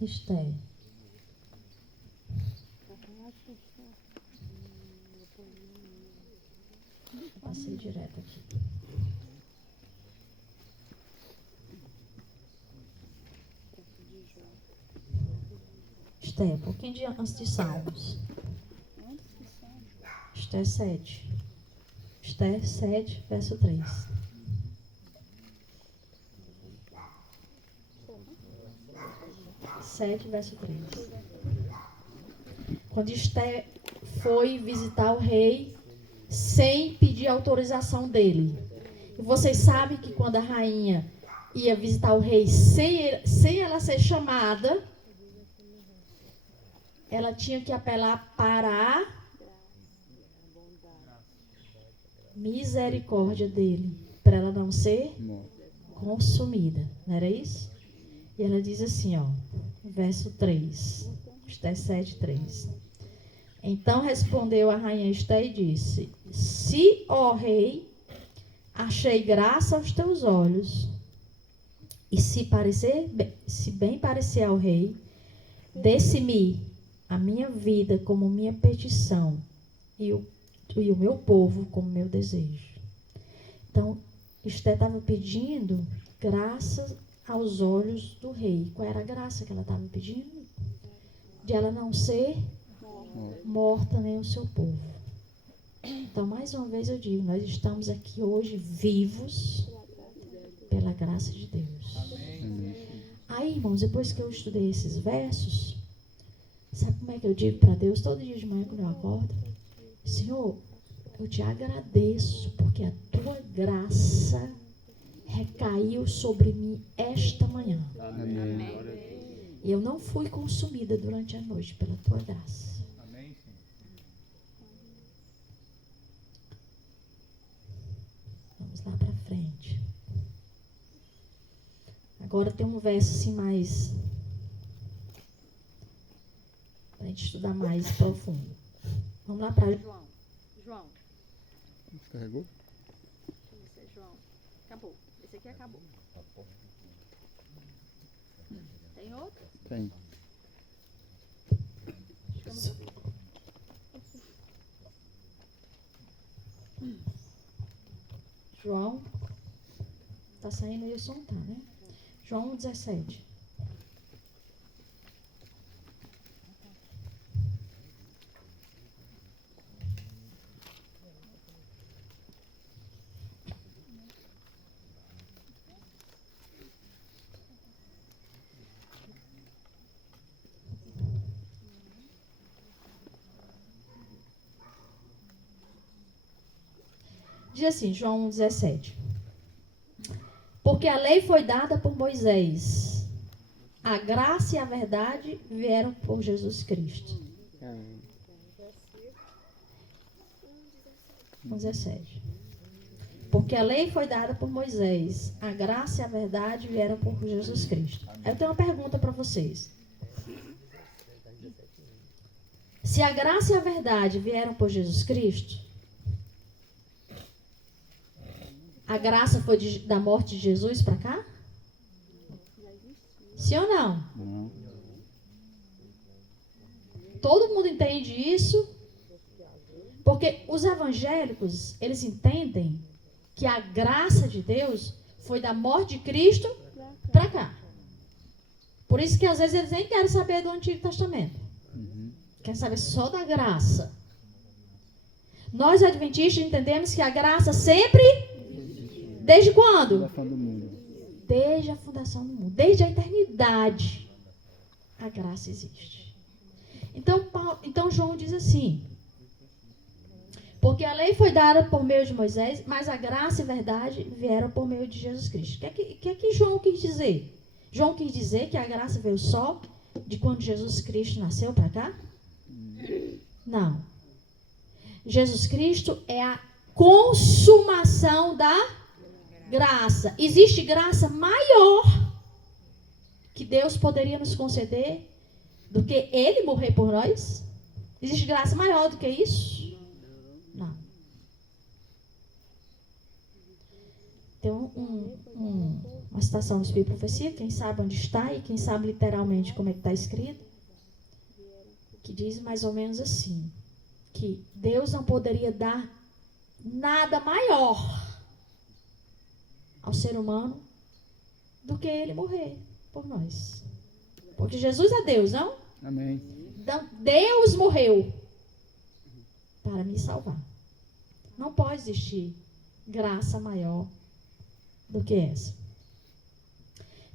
Esther. Passei direto aqui. Esther, um pouquinho antes de Salmos. Esther 7. Esther 7, verso 3. Verso 3. Quando Esther foi visitar o rei sem pedir autorização dele. E vocês sabem que quando a rainha ia visitar o rei sem ela ser chamada, ela tinha que apelar para a misericórdia dele, para ela não ser consumida. Não era isso? E ela diz assim, ó, verso 3, Esther 7, 3. Então respondeu a rainha Esther e disse: Se, ó rei, achei graça aos teus olhos, e se bem parecer ao rei, desse-me a minha vida como minha petição, e o meu povo como meu desejo. Então, Esther estava pedindo graças aos olhos do rei. Qual era a graça que ela estava pedindo? De ela não ser morta nem o seu povo. Então, mais uma vez eu digo, nós estamos aqui hoje vivos pela graça de Deus. Aí, irmãos, depois que eu estudei esses versos, sabe como é que eu digo para Deus todo dia de manhã quando eu acordo? Senhor, eu te agradeço porque a tua graça recaiu sobre mim esta manhã. Amém. E eu não fui consumida durante a noite pela tua graça. Amém. Vamos lá para frente. Agora tem um verso assim mais, para a gente estudar mais profundo. Vamos lá para João. Carregou? Esse é João. Acabou. Esse aqui acabou. Tem outro? Tem. João. Tá saindo aí o som, tá, né? João 17. Diz assim, João 17. Porque a lei foi dada por Moisés, a graça e a verdade vieram por Jesus Cristo. 17. Porque a lei foi dada por Moisés, a graça e a verdade vieram por Jesus Cristo. Eu tenho uma pergunta para vocês. Se a graça e a verdade vieram por Jesus Cristo, a graça foi da morte de Jesus para cá? Sim ou não? Não. Todo mundo entende isso? Porque os evangélicos, eles entendem que a graça de Deus foi da morte de Cristo para cá. Por isso que às vezes eles nem querem saber do Antigo Testamento. Querem saber só da graça. Nós adventistas entendemos que a graça sempre... Desde quando? Desde a fundação do mundo. Desde a eternidade. A graça existe. Então João diz assim. Porque a lei foi dada por meio de Moisés, mas a graça e a verdade vieram por meio de Jesus Cristo. O que é que João quis dizer? João quis dizer que a graça veio só de quando Jesus Cristo nasceu para cá? Não. Jesus Cristo é a consumação da graça. Existe graça maior que Deus poderia nos conceder do que Ele morrer por nós? Existe graça maior do que isso? Não. Tem uma citação do Espírito de Profecia, quem sabe onde está e quem sabe literalmente como é que está escrito, que diz mais ou menos assim, que Deus não poderia dar nada maior ao ser humano do que ele morrer por nós. Porque Jesus é Deus, não? Amém. Então, Deus morreu para me salvar. Não pode existir graça maior do que essa.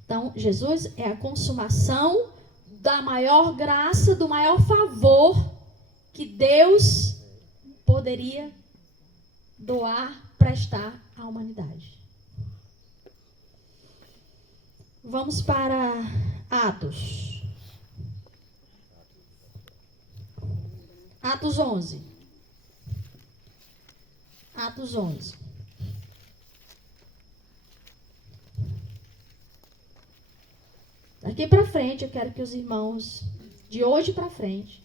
Então, Jesus é a consumação da maior graça, do maior favor que Deus poderia doar, prestar à humanidade. Vamos para Atos. Atos 11. Atos 11. Daqui para frente, eu quero que os irmãos, de hoje para frente,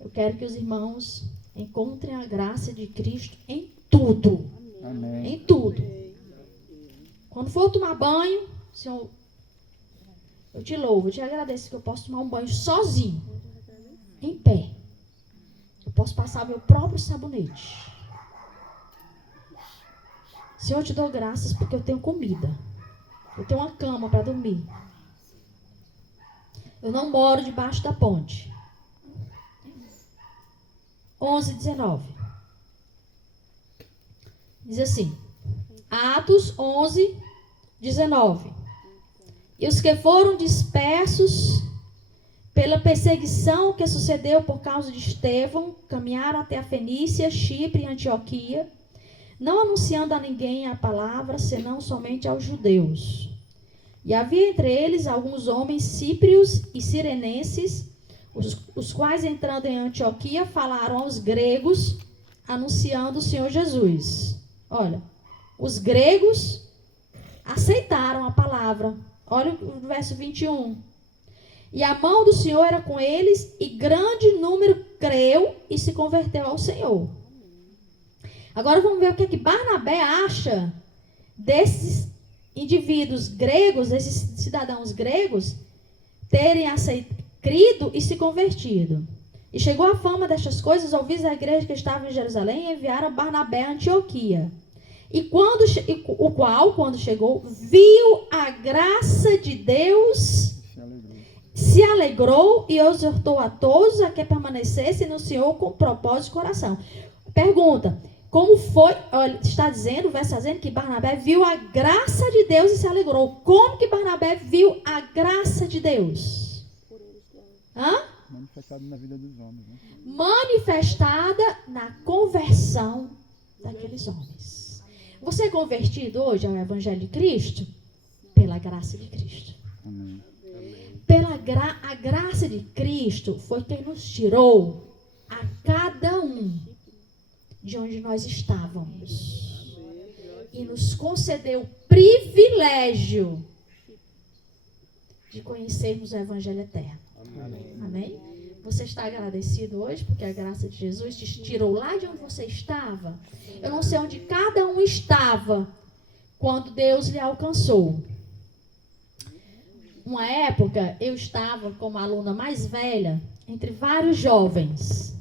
eu quero que os irmãos encontrem a graça de Cristo em tudo. Amém. Em tudo. Quando for tomar banho, Senhor, eu te louvo, eu te agradeço que eu posso tomar um banho sozinho, em pé. Eu posso passar meu próprio sabonete. Senhor, eu te dou graças porque eu tenho comida. Eu tenho uma cama para dormir. Eu não moro debaixo da ponte. 11:19. Diz assim. Atos 11:19. E os que foram dispersos pela perseguição que sucedeu por causa de Estevão, caminharam até a Fenícia, Chipre e Antioquia, não anunciando a ninguém a palavra, senão somente aos judeus. E havia entre eles alguns homens síprios e sirenenses, os quais, entrando em Antioquia, falaram aos gregos, anunciando o Senhor Jesus. Olha, os gregos aceitaram a palavra. Olha o verso 21. E a mão do Senhor era com eles, e grande número creu e se converteu ao Senhor. Agora vamos ver o que é que Barnabé acha desses indivíduos gregos, desses cidadãos gregos, terem crido e se convertido. E chegou a fama destas coisas aos ouvidos da igreja que estava em Jerusalém, e enviaram Barnabé a Antioquia. O qual, quando chegou, viu a graça de Deus, se alegrou e exortou a todos a que permanecessem no Senhor com propósito de coração. Pergunta, como foi? Olha, está dizendo, o verso está dizendo que Barnabé viu a graça de Deus e se alegrou. Como que Barnabé viu a graça de Deus? Manifestada na vida dos homens. Né? Manifestada na conversão daqueles homens. Você é convertido hoje ao Evangelho de Cristo? Pela graça de Cristo. Amém. A graça de Cristo foi quem nos tirou a cada um de onde nós estávamos e nos concedeu o privilégio de conhecermos o Evangelho eterno. Amém. Amém? Você está agradecido hoje porque a graça de Jesus te tirou lá de onde você estava? Eu não sei onde cada um estava quando Deus lhe alcançou. Uma época, eu estava como aluna mais velha entre vários jovens.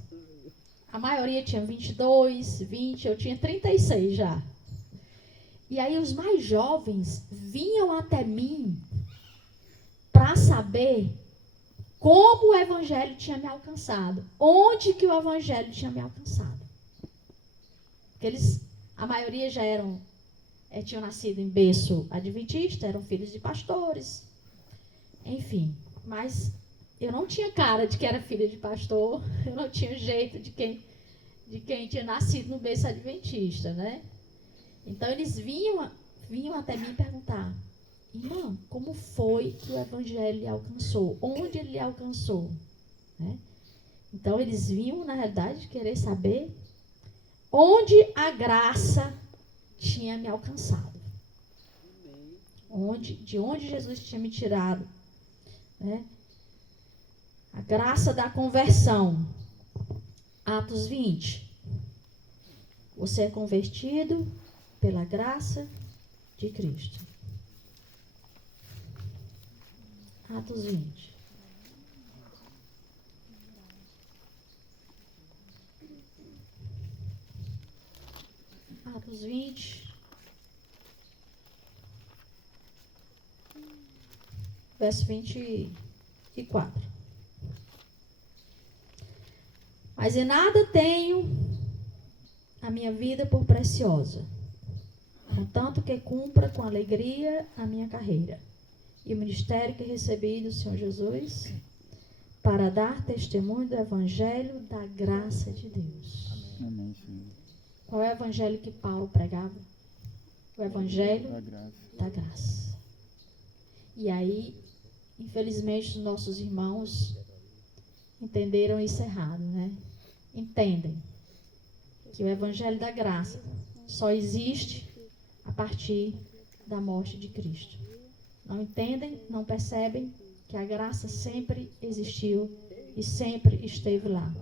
A maioria tinha 22, 20, eu tinha 36 já. E aí os mais jovens vinham até mim para saber como o Evangelho tinha me alcançado. Onde que o Evangelho tinha me alcançado. Porque a maioria já tinham nascido em berço adventista, eram filhos de pastores. Enfim, mas eu não tinha cara de que era filha de pastor, eu não tinha jeito de quem tinha nascido no berço adventista, né? Então eles vinham até mim perguntar, irmã, como foi que o Evangelho lhe alcançou? Onde ele lhe alcançou? Né? Então eles vinham, na realidade, querer saber onde a graça tinha me alcançado. De onde Jesus tinha me tirado. Né? A graça da conversão. Atos 20. Você é convertido pela graça de Cristo. Atos 20. Atos 20. Verso 24. Mas em nada tenho a minha vida por preciosa, contanto que cumpra com alegria a minha carreira e o ministério que recebi do Senhor Jesus, para dar testemunho do evangelho da graça de Deus. Amém, Senhor. Qual é o evangelho que Paulo pregava? O evangelho Da graça. da graça. E aí, infelizmente, os nossos irmãos entenderam isso errado, né? Entendem que o evangelho da graça só existe a partir da morte de Cristo. Não entendem, não percebem que a graça sempre existiu e sempre esteve lá.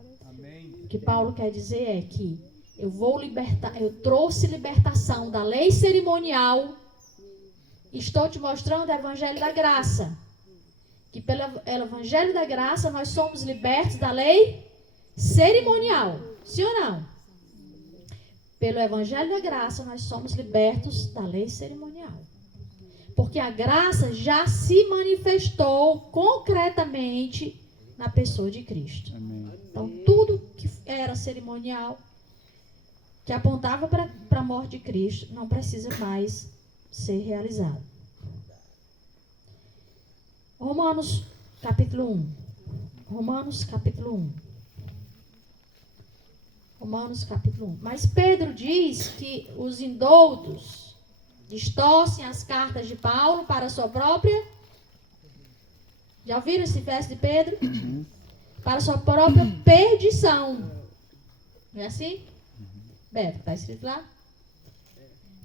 O que Paulo quer dizer é que eu trouxe libertação da lei cerimonial. Estou te mostrando o evangelho da graça. Que pelo evangelho da graça nós somos libertos da lei cerimonial. Sim ou não? Pelo evangelho da graça nós somos libertos da lei cerimonial. Porque a graça já se manifestou concretamente na pessoa de Cristo. Amém. Então tudo que era cerimonial, que apontava para a morte de Cristo, não precisa mais ser realizado. Romanos capítulo 1. Romanos capítulo 1. Romanos capítulo 1. Mas Pedro diz que os indoutos distorcem as cartas de Paulo para a sua própria... Já ouviram esse verso de Pedro? Para a sua própria perdição. Não é assim? Beto, está escrito lá?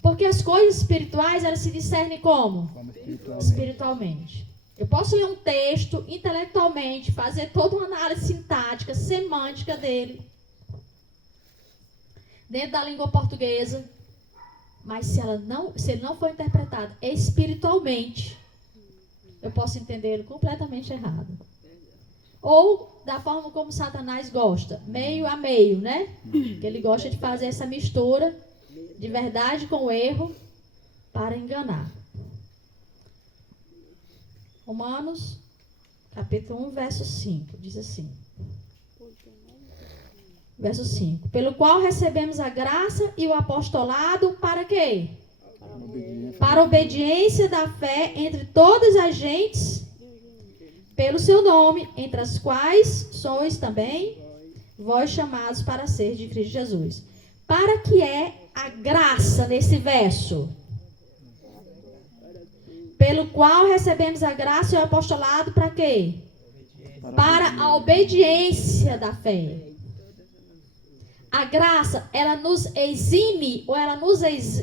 Porque as coisas espirituais, elas se discernem como? Como espiritualmente. Espiritualmente. Eu posso ler um texto intelectualmente, fazer toda uma análise sintática, semântica dele, dentro da língua portuguesa, mas se ele não for interpretado espiritualmente, eu posso entendê-lo completamente errado. Ou da forma como Satanás gosta, meio a meio, né? Que ele gosta de fazer essa mistura de verdade com erro para enganar. Romanos, capítulo 1, verso 5, diz assim. Verso 5. Pelo qual recebemos a graça e o apostolado para quê? Para a obediência da fé entre todas as gentes, pelo seu nome, entre as quais sois também vós chamados para ser de Cristo Jesus. Para que é a graça nesse verso? Pelo qual recebemos a graça e o apostolado para quê? Para a obediência da fé. A graça, ela nos exime ou ela nos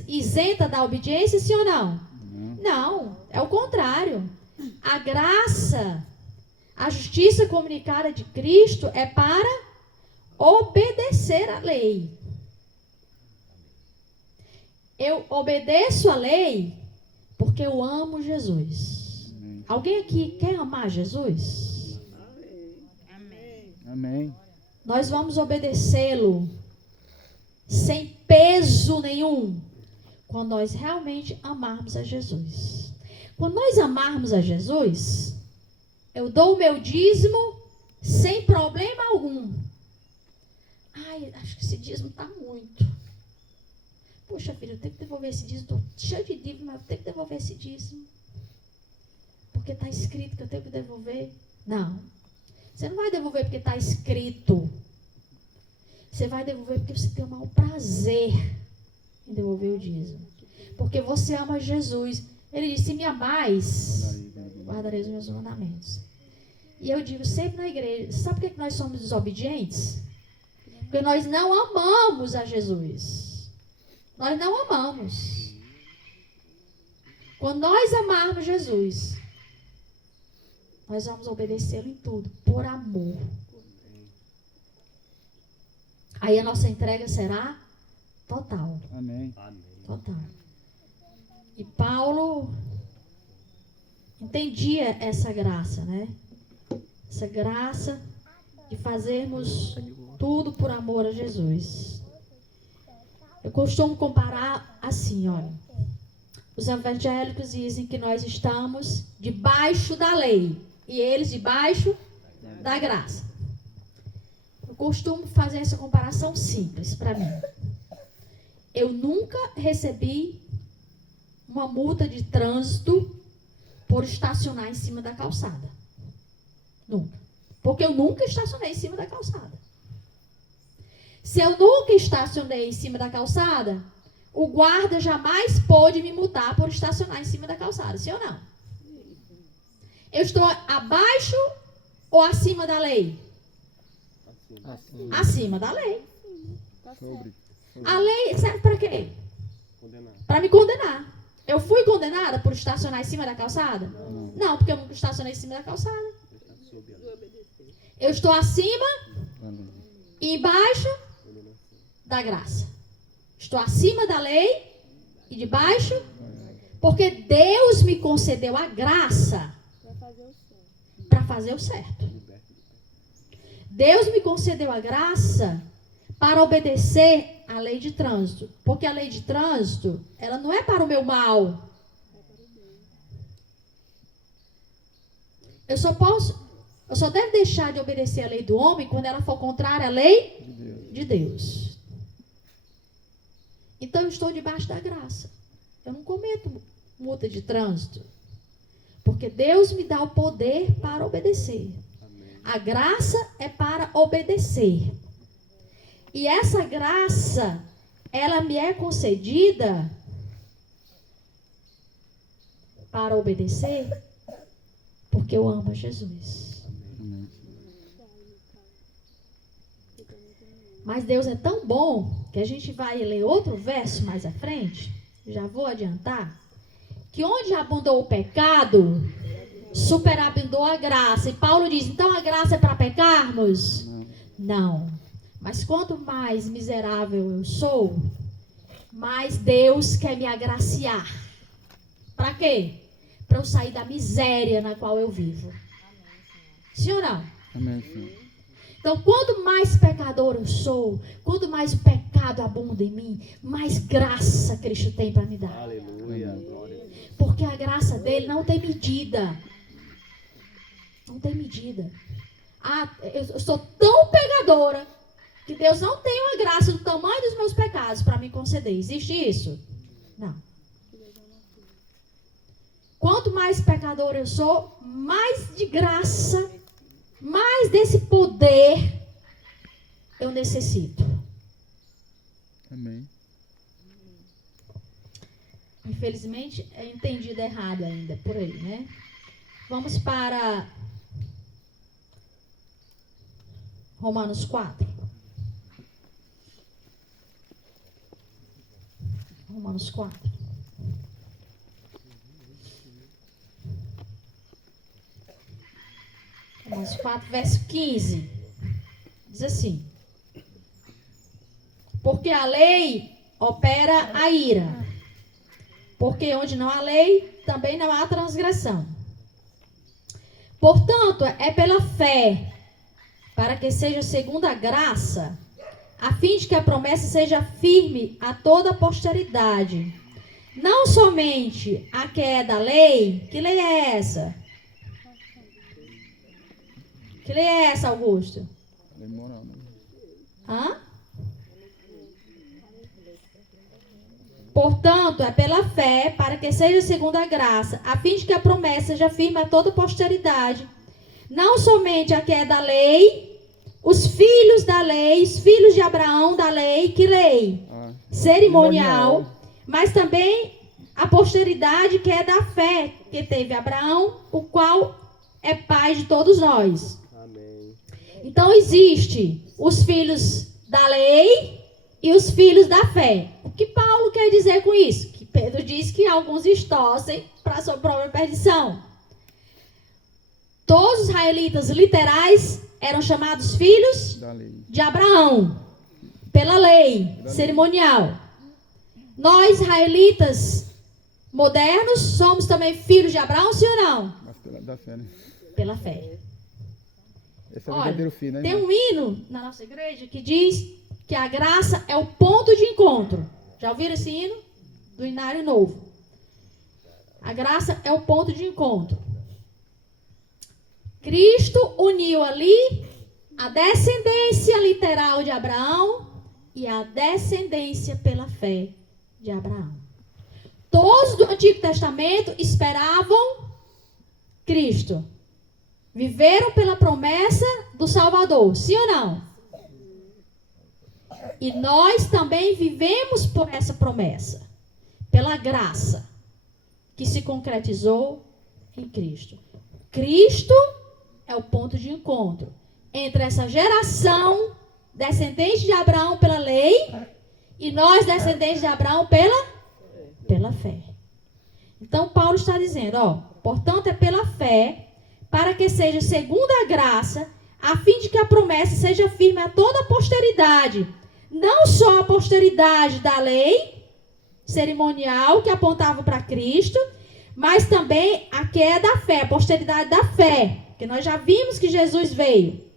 isenta da obediência, sim ou não? Não, é o contrário. A graça, a justiça comunicada de Cristo é para obedecer a lei. Eu obedeço a lei porque eu amo Jesus. Amém. Alguém aqui quer amar Jesus? Amém. Nós vamos obedecê-lo sem peso nenhum, quando nós realmente amarmos a Jesus. Quando nós amarmos a Jesus, eu dou o meu dízimo sem problema algum. Ai, acho que esse dízimo está muito. Poxa, filho, eu tenho que devolver esse dízimo. Estou cheio de dívida, mas eu tenho que devolver esse dízimo. Porque está escrito que eu tenho que devolver. Não. Você não vai devolver porque está escrito. Você vai devolver porque você tem o maior prazer em devolver o dízimo. Porque você ama Jesus. Ele disse, se me amais, guardarei os meus mandamentos. E eu digo sempre na igreja, sabe por que nós somos desobedientes? Porque nós não amamos a Jesus. Nós não amamos. Quando nós amarmos Jesus, nós vamos obedecê-lo em tudo, por amor. Aí a nossa entrega será total. Amém. Total. E Paulo entendia essa graça, né? Essa graça de fazermos tudo por amor a Jesus. Eu costumo comparar assim, olha. Os evangélicos dizem que nós estamos debaixo da lei e eles debaixo da graça. Eu costumo fazer essa comparação simples para mim. Eu nunca recebi uma multa de trânsito por estacionar em cima da calçada. Nunca. Porque eu nunca estacionei em cima da calçada. Se eu nunca estacionei em cima da calçada, o guarda jamais pôde me multar por estacionar em cima da calçada, sim ou não? Eu estou abaixo ou acima da lei? Acima da lei. A lei serve para quê? Para me condenar. Eu fui condenada por estacionar em cima da calçada? Não, porque eu nunca estacionei em cima da calçada. Eu estou acima e embaixo da graça. Estou acima da lei e debaixo, porque Deus me concedeu a graça para fazer o certo. Deus me concedeu a graça para obedecer à lei de trânsito, porque a lei de trânsito, ela não é para o meu mal. Eu só devo deixar de obedecer a lei do homem quando ela for contrária à lei de Deus. Então eu estou debaixo da graça. Eu não cometo multa de trânsito. Porque Deus me dá o poder para obedecer. A graça é para obedecer. E essa graça, ela me é concedida para obedecer porque eu amo a Jesus. Mas Deus é tão bom que a gente vai ler outro verso mais à frente, já vou adiantar, que onde abundou o pecado, superabundou a graça. E Paulo diz, então a graça é para pecarmos? Não. Mas quanto mais miserável eu sou, mais Deus quer me agraciar. Para quê? Para eu sair da miséria na qual eu vivo. Sim ou não? Amém, sim. Então, quanto mais pecador eu sou, quanto mais o pecado abunda em mim, mais graça Cristo tem para me dar. Aleluia, glória. Porque a graça dele não tem medida. Não tem medida. Ah, eu sou tão pecadora que Deus não tem uma graça do tamanho dos meus pecados para me conceder. Existe isso? Não. Quanto mais pecador eu sou, mais de graça, mais desse poder eu necessito. Amém. Infelizmente, é entendido errado ainda por aí, né? Vamos para Romanos 4. Romanos 4. Romanos 4, verso 15. Diz assim: porque a lei opera a ira. Porque onde não há lei, também não há transgressão. Portanto, é pela fé, para que seja segundo a graça, a fim de que a promessa seja firme a toda a posteridade. Não somente a que é da lei. Que lei é essa? Que lei é essa, Augusto? Lei moral, né? Hã? Portanto, é pela fé, para que seja segundo a graça, a fim de que a promessa seja firme a toda posteridade. Não somente a que é da lei, os filhos da lei, os filhos de Abraão da lei, que lei? Cerimonial, mas também a posteridade que é da fé, que teve Abraão, o qual é pai de todos nós. Amém. Então, existe os filhos da lei e os filhos da fé. O que Paulo quer dizer com isso? Que Pedro diz que alguns estorcem para a sua própria perdição. Todos os israelitas literais eram chamados filhos Da lei. de Abraão, pela lei cerimonial. Nós, israelitas modernos, somos também filhos de Abraão, sim ou não? Mas da fé, né? Pela fé. Esse é o Olha, verdadeiro fim, né? tem um hino na nossa igreja que diz que a graça é o ponto de encontro. Já ouviram esse hino? Do Inário Novo. A graça é o ponto de encontro. Cristo uniu ali a descendência literal de Abraão e a descendência pela fé de Abraão. Todos do Antigo Testamento esperavam Cristo. Viveram pela promessa do Salvador, sim ou não? E nós também vivemos por essa promessa, pela graça que se concretizou em Cristo. Cristo é o ponto de encontro entre essa geração descendente de Abraão pela lei e nós descendentes de Abraão pela fé. Então Paulo está dizendo, portanto é pela fé, para que seja segundo a graça, a fim de que a promessa seja firme a toda a posteridade, não só a posteridade da lei cerimonial que apontava para Cristo, mas também a que é da fé, a posteridade da fé, que nós já vimos que Jesus veio.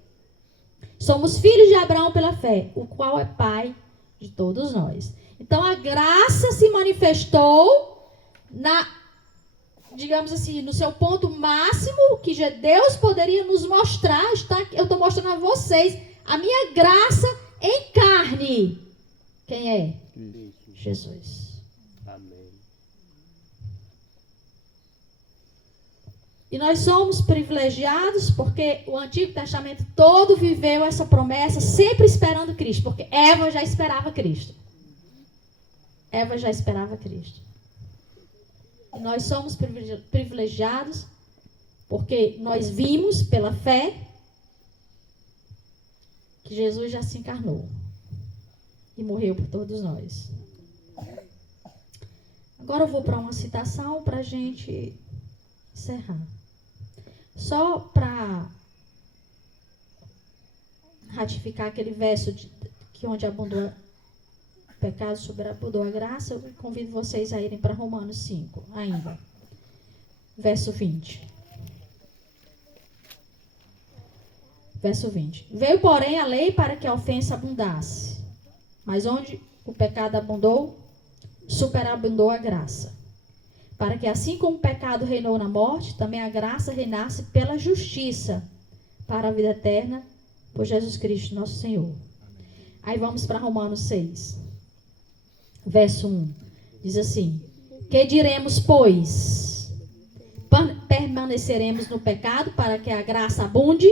Somos filhos de Abraão pela fé, o qual é pai de todos nós. Então a graça se manifestou digamos assim, no seu ponto máximo, que Deus poderia nos mostrar. Eu estou mostrando a vocês a minha graça em carne. Quem é? Jesus. Amém. E nós somos privilegiados porque o Antigo Testamento todo viveu essa promessa, sempre esperando Cristo, porque Eva já esperava Cristo. Eva já esperava Cristo. E nós somos privilegiados porque nós vimos pela fé que Jesus já se encarnou e morreu por todos nós. Agora eu vou para uma citação para a gente encerrar. Só para ratificar aquele verso que onde abundou o pecado, sobreabundou a graça, eu convido vocês a irem para Romanos 5 ainda. Verso 20. Verso 20. Veio, porém, a lei para que a ofensa abundasse. Mas onde o pecado abundou, superabundou a graça. Para que assim como o pecado reinou na morte, também a graça reinasse pela justiça para a vida eterna, por Jesus Cristo, nosso Senhor. Aí vamos para Romanos 6. Verso 1. Diz assim: que diremos, pois? Permaneceremos no pecado para que a graça abunde?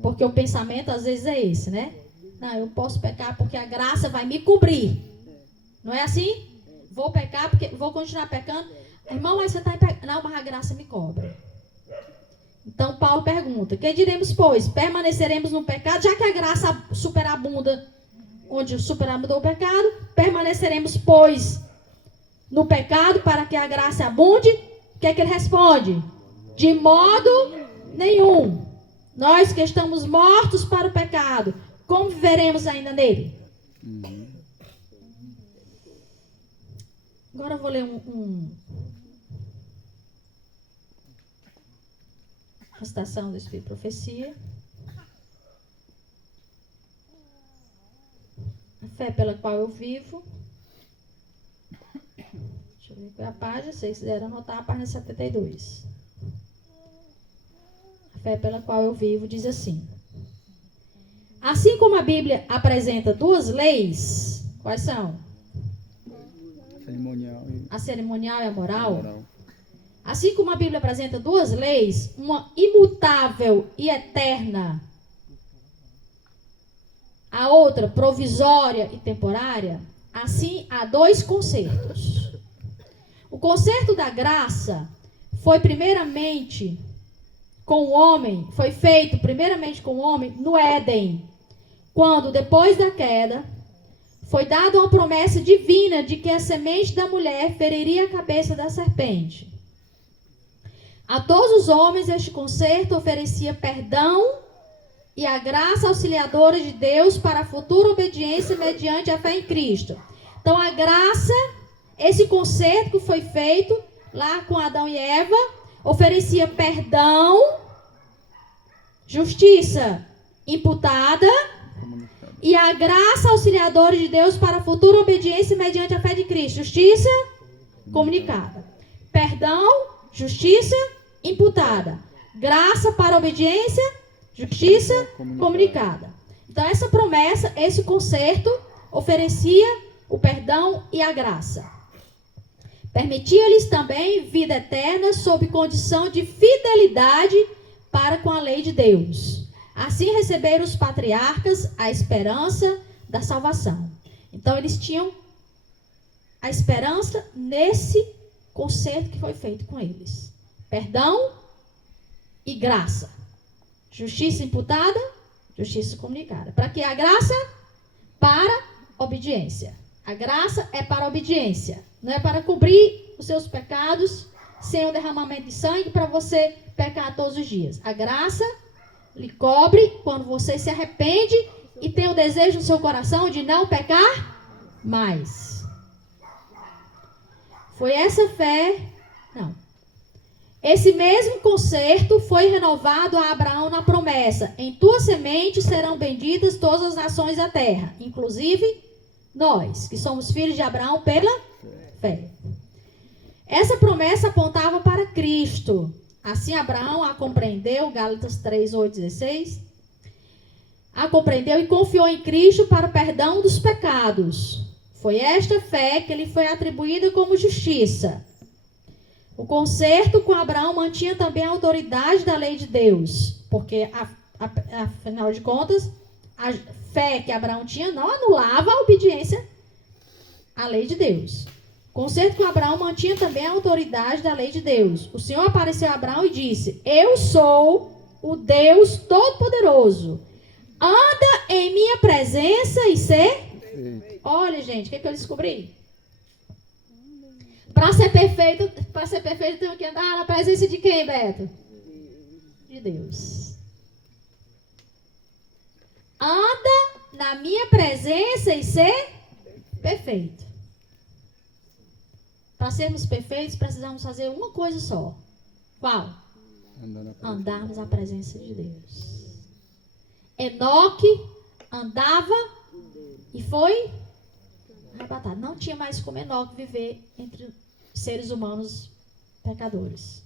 Porque o pensamento às vezes é esse, né? Não, eu posso pecar porque a graça vai me cobrir. Não é assim? Vou pecar porque vou continuar pecando. Irmão, mas você está em pecado. Não, mas a graça me cobre. Então Paulo pergunta: que diremos, pois? Permaneceremos no pecado, já que a graça superabunda onde superabundou o pecado? Permaneceremos, pois, no pecado para que a graça abunde? O que é que ele responde? De modo nenhum. Nós que estamos mortos para o pecado, como viveremos ainda nele? Agora eu vou ler uma citação do Espírito de Profecia. A fé pela qual eu vivo. Deixa eu ver qual é a página. Se vocês quiserem anotar, a página 72. A fé pela qual eu vivo diz assim: assim como a Bíblia apresenta duas leis, quais são? A cerimonial e a moral. Assim como a Bíblia apresenta duas leis, uma imutável e eterna, a outra provisória e temporária, assim há dois concertos. O concerto da graça foi primeiramente com o homem, foi feito primeiramente com o homem no Éden, quando depois da queda foi dada uma promessa divina de que a semente da mulher feriria a cabeça da serpente. A todos os homens este concerto oferecia perdão e a graça auxiliadora de Deus para a futura obediência mediante a fé em Cristo. Então a graça esse concerto que foi feito lá com Adão e Eva oferecia perdão, justiça imputada Comunicado. e a graça auxiliadora de Deus para a futura obediência mediante a fé de Cristo. Justiça comunicada. Perdão, justiça imputada. Graça para a obediência, justiça comunicada. Então, essa promessa, esse concerto, oferecia o perdão e a graça. Permitia-lhes também vida eterna sob condição de fidelidade para com a lei de Deus. Assim receberam os patriarcas a esperança da salvação. Então, eles tinham a esperança nesse concerto que foi feito com eles. Perdão e graça. Justiça imputada, justiça comunicada. Para que a graça? Para obediência. A graça é para obediência. Não é para cobrir os seus pecados sem o derramamento de sangue para você pecar todos os dias. A graça lhe cobre quando você se arrepende e tem o desejo no seu coração de não pecar mais. Foi essa fé. Não. Esse mesmo concerto foi renovado a Abraão na promessa: em tua semente serão benditas todas as nações da terra, inclusive nós, que somos filhos de Abraão pela fé. Essa promessa apontava para Cristo. Assim Abraão a compreendeu, Gálatas 3, 8, 16. A compreendeu e confiou em Cristo para o perdão dos pecados. Foi esta fé que lhe foi atribuída como justiça. O concerto com Abraão mantinha também a autoridade da lei de Deus, porque, afinal de contas, a fé que Abraão tinha não anulava a obediência à lei de Deus. O concerto com Abraão mantinha também a autoridade da lei de Deus. O Senhor apareceu a Abraão e disse: eu sou o Deus Todo-Poderoso. Anda em minha presença e ser... Olha, gente, o que eu descobri? Para ser perfeito, eu tenho que andar na presença de quem, Beto? De Deus. Anda na minha presença e ser perfeito. Para sermos perfeitos, precisamos fazer uma coisa só. Qual? Andarmos na presença de Deus. Enoque andava e foi arrebatado. Não tinha mais como Enoque viver entre seres humanos pecadores.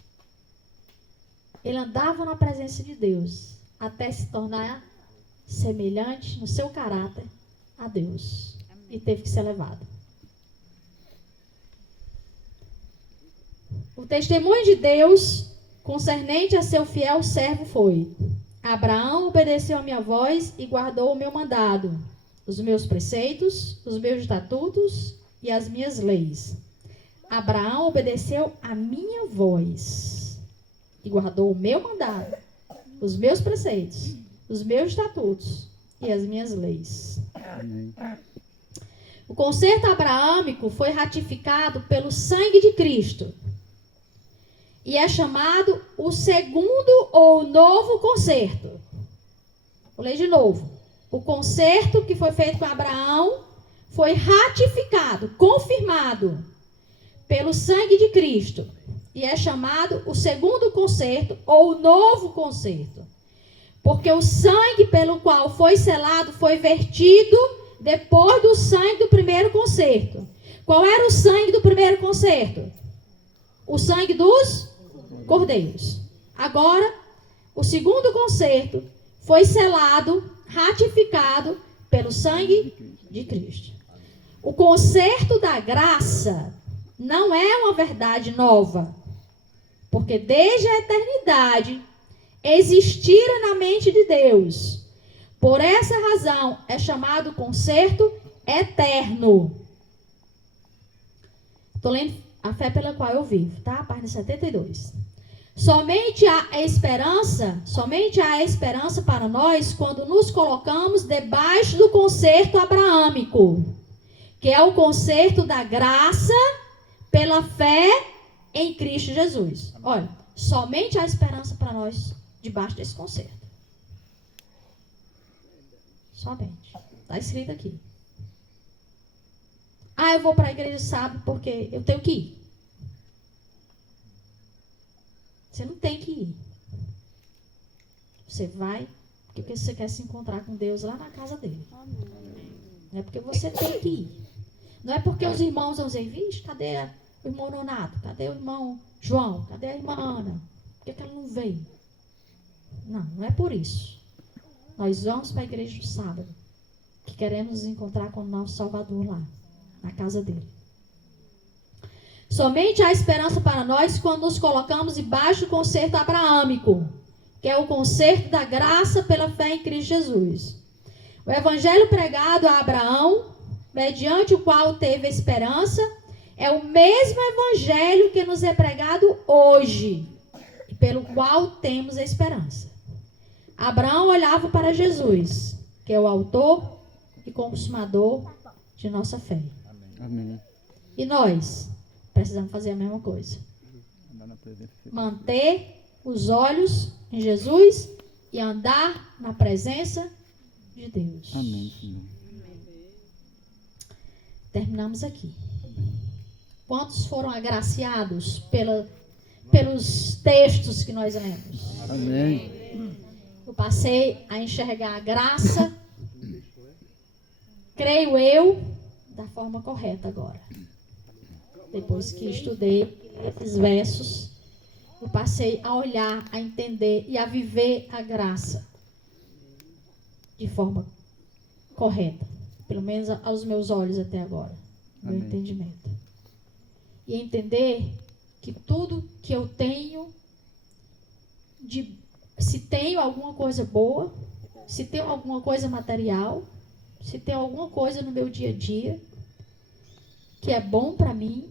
Ele andava na presença de Deus até se tornar semelhante no seu caráter a Deus. E teve que ser levado. O testemunho de Deus concernente a seu fiel servo foi: Abraão obedeceu a minha voz e guardou o meu mandado, os meus preceitos, os meus estatutos e as minhas leis. Abraão obedeceu a minha voz e guardou o meu mandado, os meus preceitos, os meus estatutos e as minhas leis. Amém. O concerto abraâmico foi ratificado pelo sangue de Cristo e é chamado o segundo ou novo concerto. Vou ler de novo. O concerto que foi feito com Abraão foi ratificado, confirmado pelo sangue de Cristo e é chamado o segundo concerto ou novo concerto. Porque o sangue pelo qual foi selado foi vertido depois do sangue do primeiro concerto. Qual era o sangue do primeiro concerto? O sangue dos cordeiros. Agora, o segundo concerto foi selado, ratificado pelo sangue de Cristo. O concerto da graça não é uma verdade nova, porque desde a eternidade existira na mente de Deus. Por essa razão é chamado concerto eterno. Estou lendo A Fé pela Qual Eu Vivo, tá? Página 72. Somente há esperança para nós quando nos colocamos debaixo do concerto abraâmico, que é o concerto da graça pela fé em Cristo Jesus. Olha, somente há esperança para nós debaixo desse concerto. Somente. Está escrito aqui. Ah, eu vou para a igreja sábado porque eu tenho que ir. Você não tem que ir. Você vai porque você quer se encontrar com Deus lá na casa dele. Não é porque você tem que ir. Não é porque os irmãos vão dizer, vixe, cadê o irmão Nonato? Cadê o irmão João? Cadê a irmã Ana? Por que ela não veio? Não, não é por isso. Nós vamos para a igreja no sábado, que queremos nos encontrar com o nosso Salvador lá, na casa dele. Somente há esperança para nós quando nos colocamos debaixo do concerto abraâmico, que é o concerto da graça pela fé em Cristo Jesus. O evangelho pregado a Abraão, mediante o qual teve esperança, é o mesmo evangelho que nos é pregado hoje, e pelo qual temos a esperança. Abraão olhava para Jesus, que é o autor e consumador de nossa fé. Amém. E nós precisamos fazer a mesma coisa. Andar na presença de Manter os olhos em Jesus e andar na presença de Deus. Amém, Senhor. Terminamos aqui. Quantos foram agraciados pelos textos que nós lemos? Amém. Eu passei a enxergar a graça, creio eu, da forma correta agora. Depois que estudei esses versos, eu passei a olhar, a entender e a viver a graça de forma correta. Pelo menos aos meus olhos até agora. Meu Amém. entendimento. E entender que tudo que eu tenho, se tenho alguma coisa boa, se tenho alguma coisa material, se tenho alguma coisa no meu dia a dia, que é bom para mim,